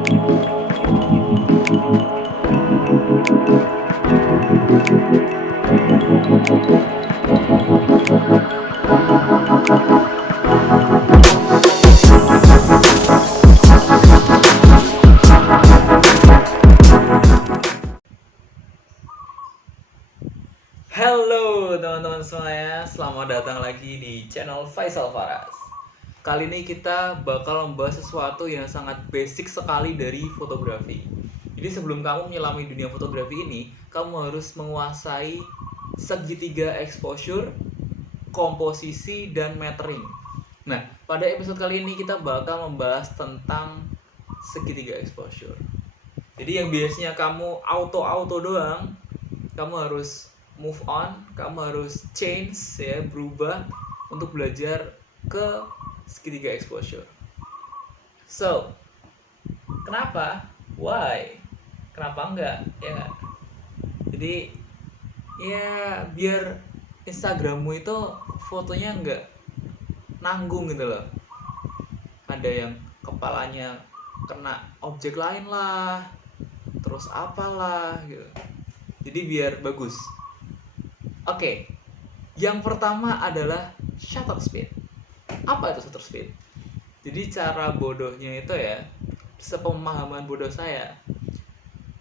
Halo teman-teman semuanya, selamat datang lagi di channel Faisal Faras. Kali ini kita bakal membahas sesuatu yang sangat basic sekali dari fotografi. Jadi sebelum kamu menyelami dunia fotografi ini, kamu harus menguasai segitiga exposure, komposisi, dan metering. Nah, pada episode kali ini kita bakal membahas tentang segitiga exposure. Jadi yang biasanya kamu auto-auto doang, kamu harus move on, kamu harus change ya, berubah untuk belajar ke segitiga exposure. So, kenapa? Why? Kenapa enggak? Ya enggak? Jadi ya biar Instagrammu itu fotonya enggak nanggung gitu loh. Ada yang kepalanya kena objek lain lah, terus apalah gitu. Jadi biar bagus. Oke, yang pertama adalah shutter speed. Apa itu shutter speed? Jadi cara bodohnya itu ya, sepemahaman bodoh saya,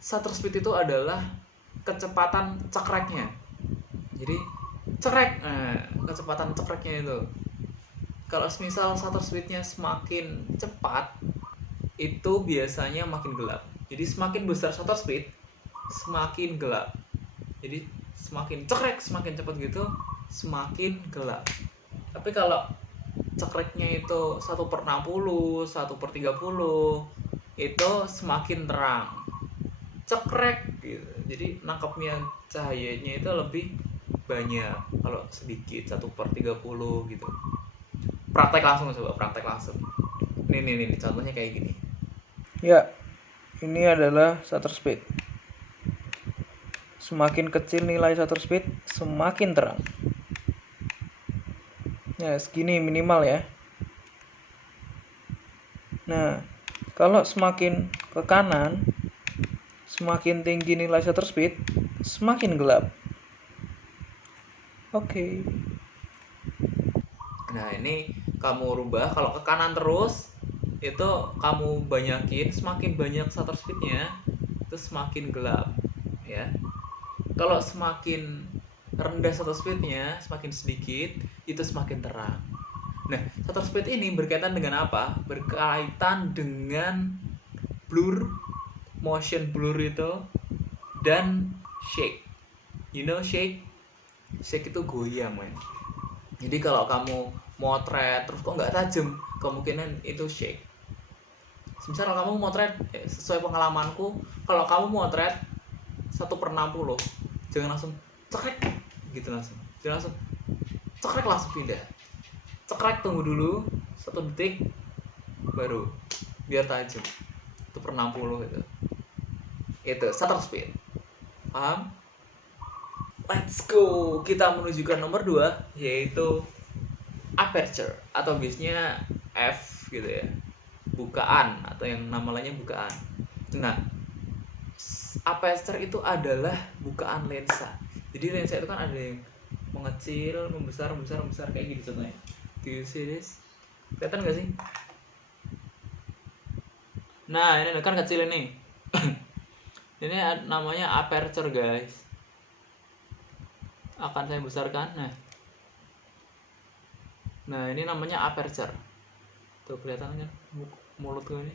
shutter speed itu adalah kecepatan cekreknya. Jadi cekrek, kecepatan cekreknya itu. Kalau misal shutter speednya semakin cepat, itu biasanya makin gelap. Jadi semakin besar shutter speed, semakin gelap. Jadi semakin cekrek, semakin cepat gitu, semakin gelap. Tapi kalau cekreknya itu 1/60, 1/30, itu semakin terang. Cekrek gitu. Jadi nangkepnya cahayanya itu lebih banyak. Kalau sedikit 1/30 gitu. Praktek langsung, coba praktek langsung. Nih, contohnya kayak gini. Ya, ini adalah shutter speed. Semakin kecil nilai shutter speed, semakin terang. Ya, segini minimal ya. Nah, kalau semakin ke kanan, semakin tinggi nilai shutter speed, semakin gelap. Oke. Nah, ini kamu rubah. Kalau ke kanan terus, itu kamu banyakin, semakin banyak shutter speednya, itu semakin gelap ya. Kalau semakin rendah shutter speednya, semakin sedikit, itu semakin terang. Nah, shutter speed ini berkaitan dengan apa? Berkaitan dengan blur, motion blur itu, dan shake. You know shake? Shake itu goyang, man. Jadi kalau kamu motret terus kok nggak tajam, kemungkinan itu shake. Misal kamu motret, sesuai pengalamanku, kalau kamu motret 1/60, jangan langsung cekrek gitu langsung. Jangan langsung cekrek langsung pindah. Cekrek, tunggu dulu 1 detik baru biar tajam. 1/60 itu. Itu shutter speed. Paham? Let's go. Kita menuju ke nomor 2, yaitu aperture atau biasanya F gitu ya. Bukaan atau yang namanya bukaan. Nah, aperture itu adalah bukaan lensa. Jadi lensa itu kan ada yang mengecil, membesar kayak gitu contohnya. Do you see this? Kelihatan nggak sih? Nah, ini kan kecil ini. Ini namanya aperture, guys. Akan saya besarkan. Nah, ini namanya aperture. Tuh kelihatan kan mulut gue ini.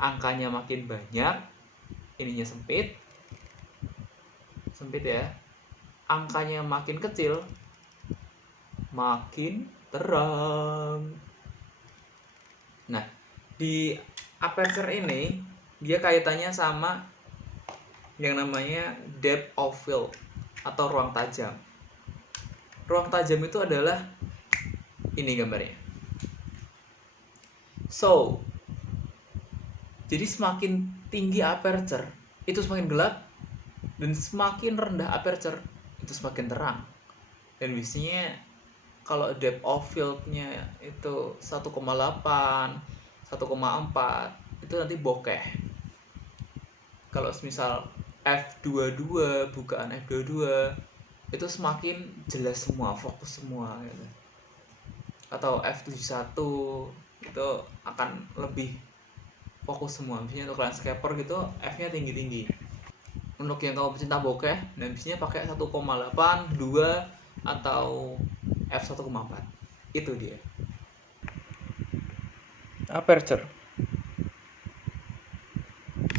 Angkanya makin banyak, ininya sempit ya. Angkanya makin kecil, makin terang. Nah, di aperture ini dia kaitannya sama yang namanya depth of field atau ruang tajam. Ruang tajam itu adalah ini gambarnya. So, jadi semakin tinggi aperture itu semakin gelap, dan semakin rendah aperture itu semakin terang. Dan biasanya kalau depth of field-nya itu 1,8, 1,4, itu nanti bokeh. Kalau misal f22, bukaan f22 itu semakin jelas semua, fokus semua gitu. Atau f71 itu akan lebih fokus semua. Misalnya untuk landscaper gitu f-nya tinggi-tinggi. Untuk yang kamu pecinta bokeh, dan biasanya pakai 1,8, 2 atau f1,4. Itu dia. Aperture.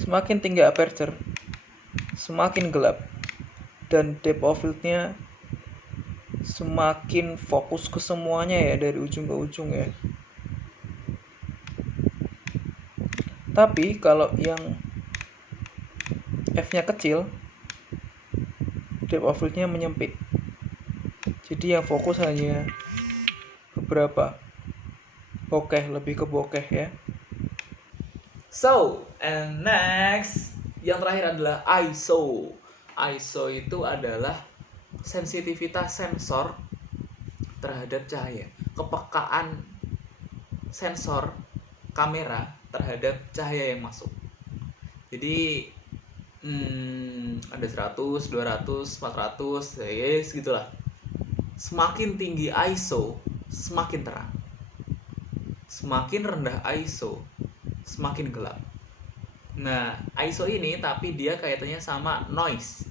Semakin tinggi aperture, semakin gelap, dan depth of field-nya semakin fokus ke semuanya ya, dari ujung ke ujung ya. Tapi kalau yang f-nya kecil, depth of field-nya menyempit. Jadi yang fokus hanya beberapa bokeh, lebih ke bokeh ya. So, and next, yang terakhir adalah ISO. ISO itu adalah sensitivitas sensor terhadap cahaya, kepekaan sensor kamera terhadap cahaya yang masuk. Jadi ada 100, 200, 400, ya segitulah. Semakin tinggi ISO, semakin terang. Semakin rendah ISO, semakin gelap. Nah, ISO ini tapi dia kaitannya sama noise.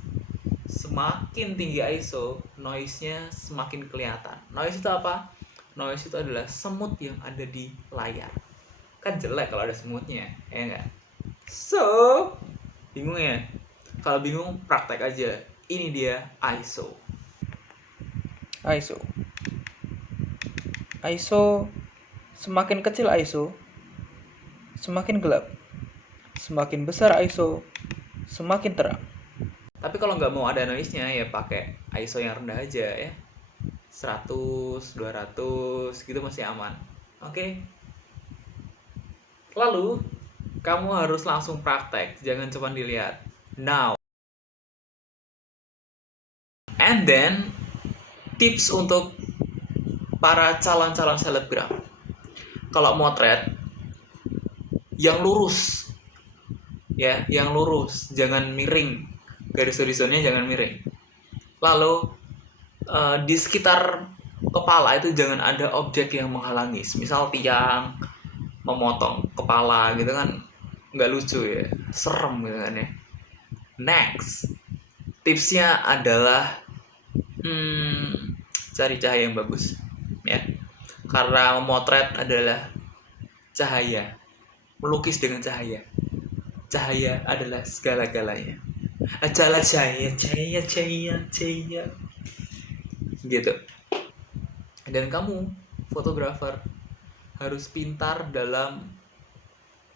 Semakin tinggi ISO, noise-nya semakin kelihatan. Noise itu apa? Noise itu adalah semut yang ada di layar. Kan jelek kalau ada semutnya, ya enggak? So, bingung ya? Kalau bingung, praktek aja. Ini dia ISO. ISO semakin kecil ISO, semakin gelap. Semakin besar ISO, semakin terang. Tapi kalau nggak mau ada noise-nya, ya pakai ISO yang rendah aja ya. 100, 200 gitu masih aman. Oke. Lalu, kamu harus langsung praktek, jangan cuma dilihat. Now. And then, tips untuk para calon-calon selebgram. Kalau motret, yang lurus. Ya, yang lurus, jangan miring. Garis horizonnya jangan miring. Lalu, di sekitar kepala itu jangan ada objek yang menghalangi. Misal tiang, memotong kepala gitu kan, nggak lucu ya, serem gitu kan ya. Next, tipsnya adalah cari cahaya yang bagus ya, karena memotret adalah cahaya, melukis dengan cahaya. Cahaya adalah segala-galanya. Adalah cahaya gitu. Dan kamu fotografer harus pintar dalam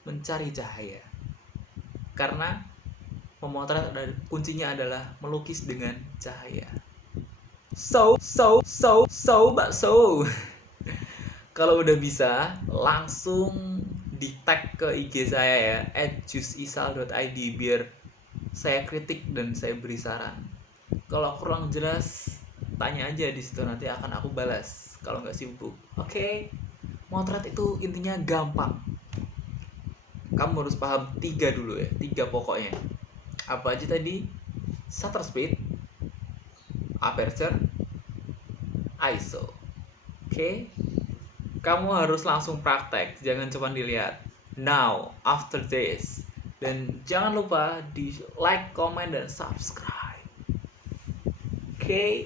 mencari cahaya, karena memotret kuncinya adalah melukis dengan cahaya. So bakso. Kalau udah bisa, langsung di tag ke IG saya ya, @jusisal.id, biar saya kritik dan saya beri saran. Kalau kurang jelas, tanya aja di situ, nanti akan aku balas kalau nggak sibuk. Oke? Motret itu intinya gampang. Kamu harus paham 3 dulu ya, 3 pokoknya. Apa aja tadi? Shutter speed, aperture, ISO. Oke? Kamu harus langsung praktek, jangan cuma dilihat. Now, after this. Dan jangan lupa di like, comment, dan subscribe. Oke?